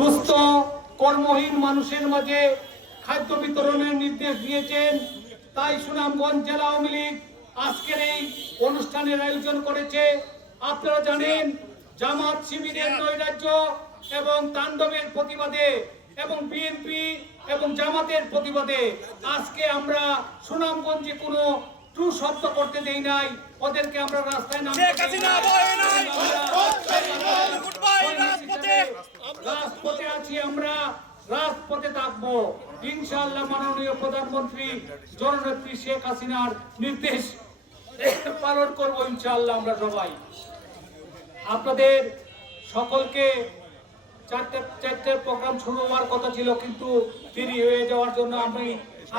দুস্থ কর্মহীন মানুষের মাঝে খাদ্য বিতরণের নির্দেশ দিয়েছেন। তাই সুনামগঞ্জ জেলা আওয়ামী লীগ আজকের এই অনুষ্ঠানের আয়োজন করেছে। আপনারা জানেন, জামাত শিবিরের নৈরাজ্য এবং তাণ্ডবের প্রতিবাদে এবং বিএনপি এবং জামাতের প্রতিবাদে আজকে আমরা সুনামগঞ্জে কোনো ট্রু শব্দ করতে দেই নাই। ওদেরকে আমরা রাস্তায় রাজপথে আছি, আমরা রাজপথে থাকবো ইনশাআল্লাহ। মাননীয় প্রধানমন্ত্রী জননেত্রী শেখ হাসিনার নির্দেশ পালন করব ইনশাআল্লাহ। আমরা সবাই আপনাদের সকলকে চারটে প্রোগ্রাম শুরু হওয়ার কথা ছিল, কিন্তু দেরি হয়ে যাওয়ার জন্য আমি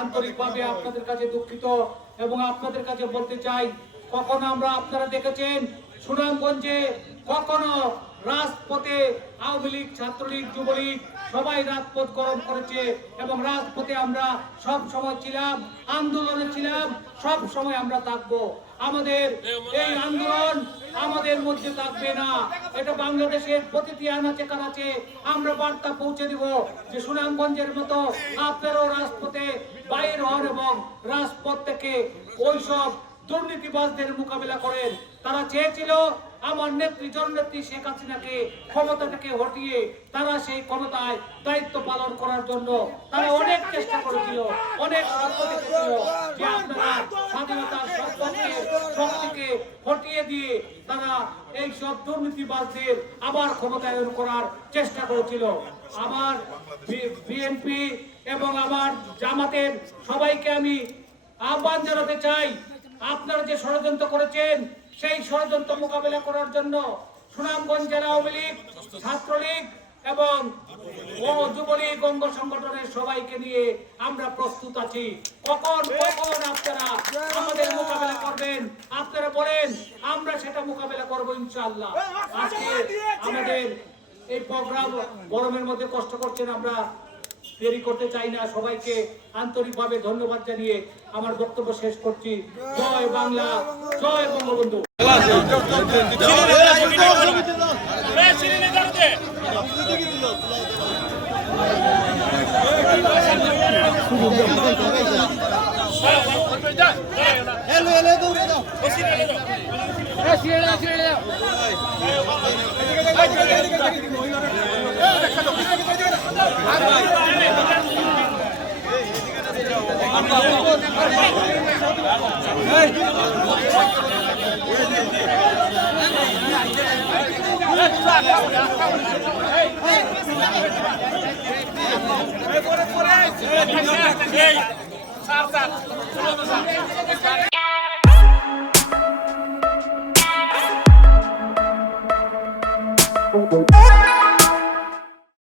আন্তরিকভাবে আপনাদের কাছে দুঃখিত এবং আপনাদের কাছে বলতে চাই, কখনো আপনারা দেখেছেন সুনামগঞ্জে কখনো রাজপথে আওয়ামী লীগ, ছাত্রলীগ, যুবলীগ সবাই রাজপথ গরম করেছে এবং রাজপথে আমরা সব সময় ছিলাম, আন্দোলনে ছিলাম, সব সময় আমরা থাকবো। আমাদের এই আন্দোলন আমাদের মধ্যে থাকবে না। এটা বাংলাদেশের প্রতিটি আনাচে কানাচে আমরা বার্তা পৌঁছে দিব যে সুনামগঞ্জের মতো আপনারাও রাজপথে বাইর হন এবং রাজপথ থেকে ওইসব দুর্নীতিবাজদের মোকাবেলা করেন। তারা চেয়েছিল আমার নেত্রী জননেত্রী শেখ হাসিনাকে ক্ষমতা থেকে হটিয়ে তারা সেই ক্ষমতায় দায়িত্ব পালন করার জন্য তারা অনেক চেষ্টা করেছিল, অনেক যে আপনারা স্বাধীনতার শক্তিকে হটিয়ে দিয়ে তারা এই সব দুর্নীতিবাজদের আবার ক্ষমতায়ন করার চেষ্টা করেছিল। আমার বিএনপি এবং আমার জামাতের সবাইকে আমি আহ্বান জানাতে চাই, আপনারা যে ষড়যন্ত্র করেছেন সেই ষড়যন্ত্র মোকাবেলা করার জন্য সুনামগঞ্জ জেলা আওয়ামী লীগ, ছাত্রলীগ এবং যুবলীগ অঙ্গ সংগঠনের সবাইকে নিয়ে আমরা প্রস্তুত আছি। কখন আপনারা আমাদের মোকাবেলা করবেন আপনারা বলেন, আমরা সেটা মোকাবেলা করব ইনশাআল্লাহ। আজকে আমাদের এই প্রোগ্রাম গরমের মধ্যে কষ্ট করছেন, আমরা দেরি করতে চাই না। সবাইকে আন্তরিকভাবে ধন্যবাদ জানিয়ে আমার বক্তব্য শেষ করছি। জয় বাংলা, জয় বঙ্গবন্ধু। Hey!